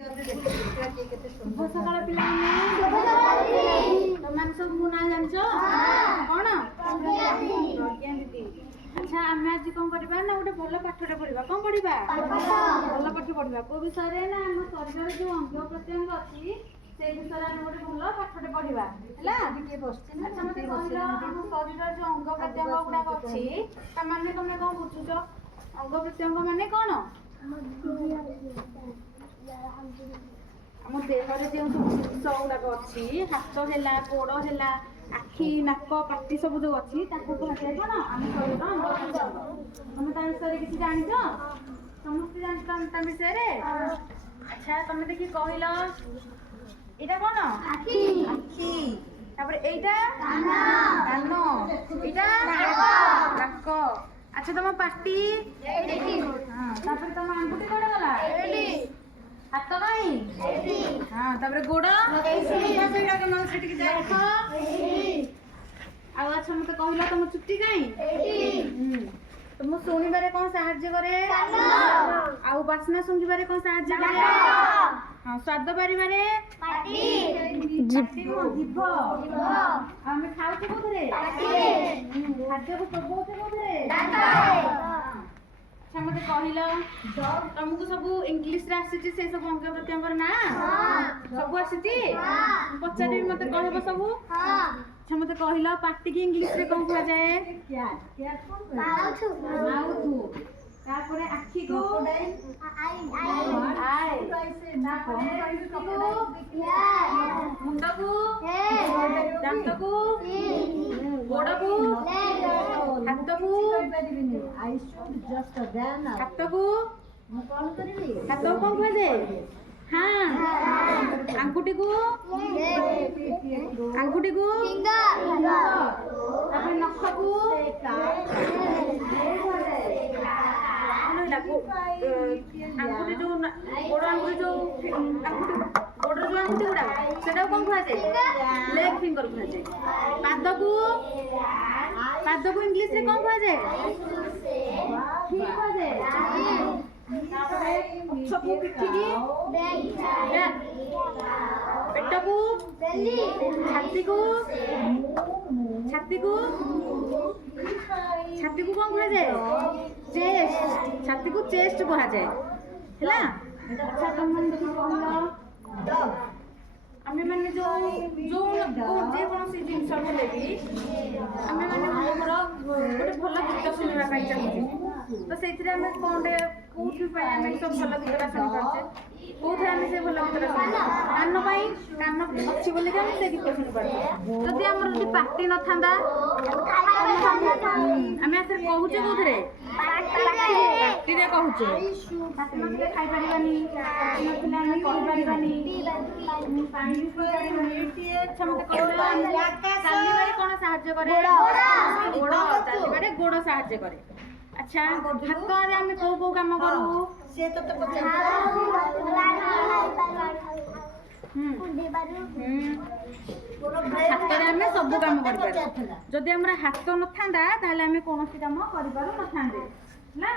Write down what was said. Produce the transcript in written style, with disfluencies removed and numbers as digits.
शुभ सकाळ पिलाने तुम सब मो ना जानछ कोन प्रज्ञा दीदी। अच्छा आमे आज कोन करबा ना गोटे भलो पाठटे पढिबा कोन पढिबा भलो पाठ पढिबा को विषय रे ना हम शरीर जो अंग प्रत्यंग अछि से विषय हम गोटे भलो पाठटे पढिबा हला के बसछि ना। अच्छा मते कहला हम शरीर जो अंग प्रत्यंग गुडा अछि त माने तमे कोन बुझुछ अंग प्रत्यंग माने कोन आम देहरे जो जिनस गुड़ाक अच्छी हाथ है गोड़ है आखि नाक पाटी सब जो अच्छी कहुए कौन आम शरीर अंग प्रत्यंग। तुम ता विषय किसी जान समस्ते जान विषय। अच्छा तुम देखिए कहल यहाँ कौन आखि एटा कान एटा नाक। अच्छा तुम पाटी तुम आंगुठी कौन गला हाथ कहीं हाँ गोड़ अच्छा मत कहला तुम चुट्टी कहीं तुम शुणवे कौन साहाଯ୍य करे आउ बास्ना शुंघिबारे कौन साहाଯ୍य करे हाँ स्वाद पारिबारे जीभ आमे खाउछे कोथरे खाद्य को प्रभोचे कोथरे अच्छा मत कहल तुमको सब इंग्लिश रे आसी से सब अंग प्रत्यंग ना सब आसी पचारे मत कहब सब। अच्छा मत कहल पाटी की इंग्लिश रे कौन कहा जाए तापरे आखि को मुंड को दांत को गोड़ को हाथ को हाथ को कौन कहा जाए हाँ आंगुठी को नख को आंगुठी जो गोड़ आंगुठी जो गोड़ जो आंगुठी गुड़ा सेटा कौन कहा जाए लेग फिंगर कहा जाए। पाद को इंग्लिश रे कौन कहा जाए ठीक कहा जाए। पछकू पिठी की पेट को छाती को कौन कहा जाए चेस्ट छाती को चेस्ट कहा जाए हैला। अच्छा तुम मन देखि कहलो आमे माने जो जे कोनसी जिंस भेले भी आमे माने हमर गोटे भल गीत सुनिबा पाई चाहूँ तो सेथिरे आमे कोंडे कोठी पाई आमे सब भल गीत सुनि पारछे कोथे आमे से भल गीत सुनि कान पाई कान अछि बोले कि आमे से गीत सुनि पारछे जदि हमर जदि पाटी न थांदा आमे आसे कहूचे कोथरे पाटी रे कहूचे पाटी नथले खाइ परिबानी पाटी नथले आमे कहि परिबानी पानी पी परिबानी। अच्छा मते कहला चालिबारे कोन साहाय्य करे गोड़ चालिबारे गोड़ साहाय्य करे। अच्छा हाथ रे आमे को काम करू से तो हाथ रे आमे सब काम कर पारे जदि हमरा हाथ न थांदा ताले आमे कोनोसी काम करि पारु न थांदे ना।